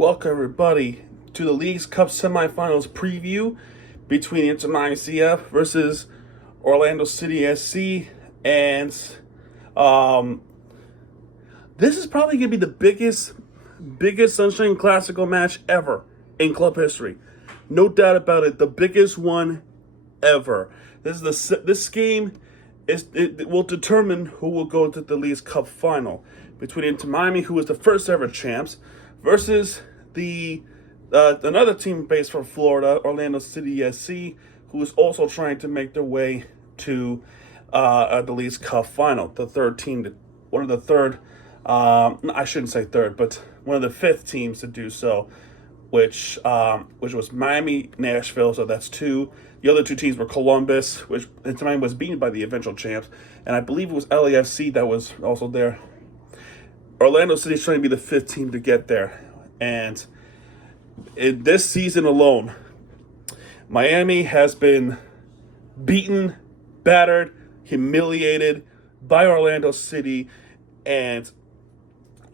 Welcome, everybody, to the League's Cup Semifinals preview between Inter Miami CF versus Orlando City SC. And this is probably going to be the biggest Sunshine Clasico match ever in club history. No doubt about it, the biggest one ever. This game it will determine who will go to the League's Cup final between Inter Miami, who was the first ever champs, versus the another team based from Florida, Orlando City SC, who is also trying to make their way to the League's Cup final. The third team, one of the third, I shouldn't say third, but one of the fifth teams to do so, which was Miami, Nashville. So that's two. The other two teams were Columbus, which Inter Miami was beaten by the eventual champs, and I believe it was LAFC that was also there. Orlando City is trying to be the fifth team to get there. And in this season alone, Miami has been beaten, battered, humiliated by Orlando City. And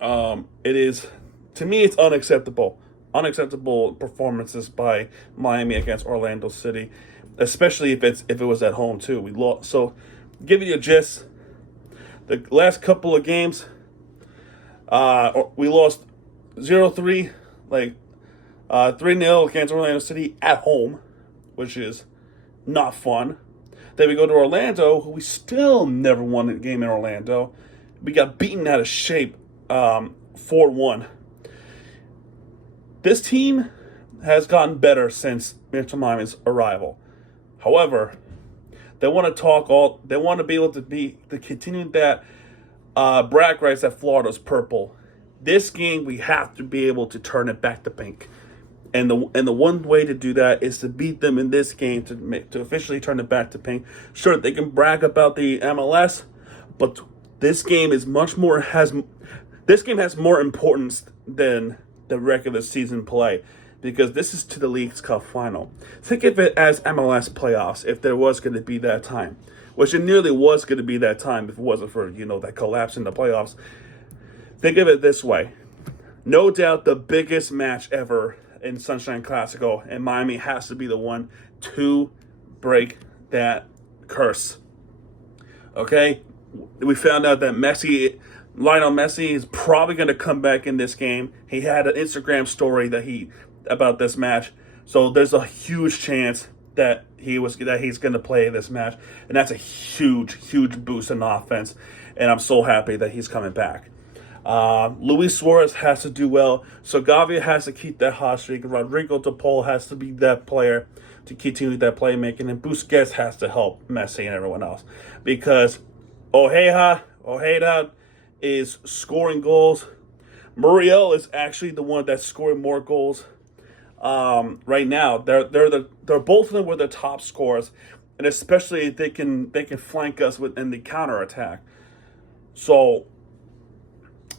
it is, to me, it's unacceptable. Unacceptable performances by Miami against Orlando City, especially if it was at home too. We lost. So, giving you a gist, the last couple of games, we lost 0-3, 3-0 against Orlando City at home, which is not fun. Then we go to Orlando, who we still never won a game in Orlando. We got beaten out of shape 4-1. This team has gotten better since Inter Miami's arrival. However, they want to be able to continue that brag rights that Florida's purple. This game, we have to be able to turn it back to pink. And the one way to do that is to beat them in this game to officially turn it back to pink. Sure, they can brag about the MLS, but this game has more importance than the regular season play, because this is to the League's Cup final. Think of it as MLS playoffs if there was going to be that time, which it nearly was going to be that time if it wasn't for, that collapse in the playoffs. Think of it this way. No doubt the biggest match ever in Sunshine Clasico, and Miami has to be the one to break that curse. Okay? We found out that Lionel Messi is probably going to come back in this game. He had an Instagram story about this match, so there's a huge chance that he's going to play this match, and that's a huge boost in offense. And I'm so happy that he's coming back. Luis Suarez has to do well. Segovia has to keep that hot streak. Rodrigo de Paul has to be that player to continue that playmaking, and Busquets has to help Messi and everyone else, because Ojeda is scoring goals. Muriel is actually the one that's scoring more goals right now. They're both of them were the top scorers, and especially they can flank us in the counterattack. So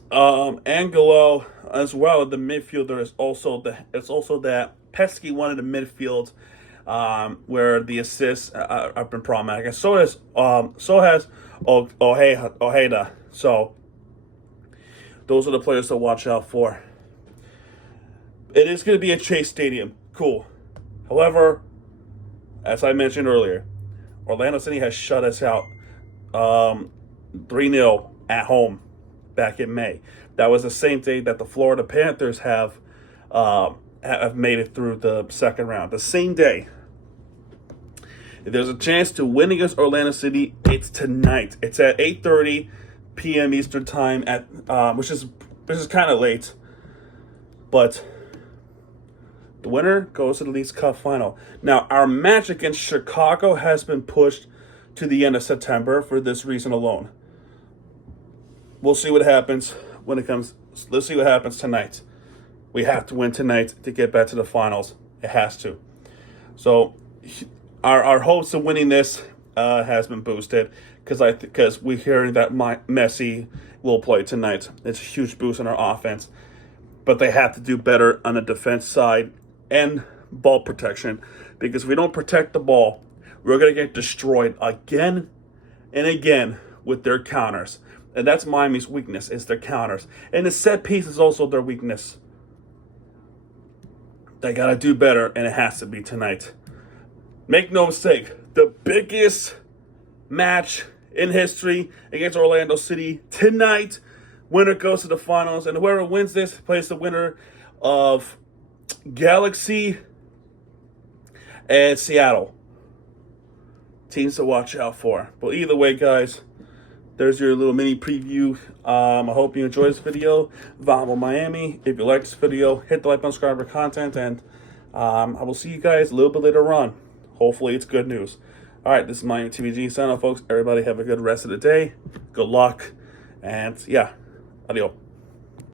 Angelo as well, the midfielder, is also that pesky one in the midfield where the assists have been problematic, and so has Ojeda. So those are the players to watch out for. It is going to be a Chase Stadium. Cool. However, as I mentioned earlier, Orlando City has shut us out 3-0 at home back in May. That was the same day that the Florida Panthers have made it through the second round. The same day. If there's a chance to win against Orlando City, it's tonight. It's at 8:30 p.m. Eastern Time, which is kind of late. But the winner goes to the League's Cup final. Now, our match against Chicago has been pushed to the end of September for this reason alone. We'll see what happens when it comes. Let's see what happens tonight. We have to win tonight to get back to the finals. It has to. So our hopes of winning this has been boosted because we're hearing that Messi will play tonight. It's a huge boost in our offense. But they have to do better on the defense side and ball protection, because if we don't protect the ball, we're going to get destroyed again and again with their counters. And that's Miami's weakness, is their counters. And the set piece is also their weakness. They got to do better, and it has to be tonight. Make no mistake, the biggest match in history against Orlando City tonight. Winner goes to the finals, and whoever wins this plays the winner of Galaxy and Seattle. Teams to watch out for. But either way, guys, there's your little mini preview. I hope you enjoyed this video. Vamo Miami. If you like this video, hit the like button, subscribe for content, and I will see you guys a little bit later on. Hopefully it's good news. All right, this is Miami TVG. Sign off, folks. Everybody have a good rest of the day. Good luck. And yeah, adios.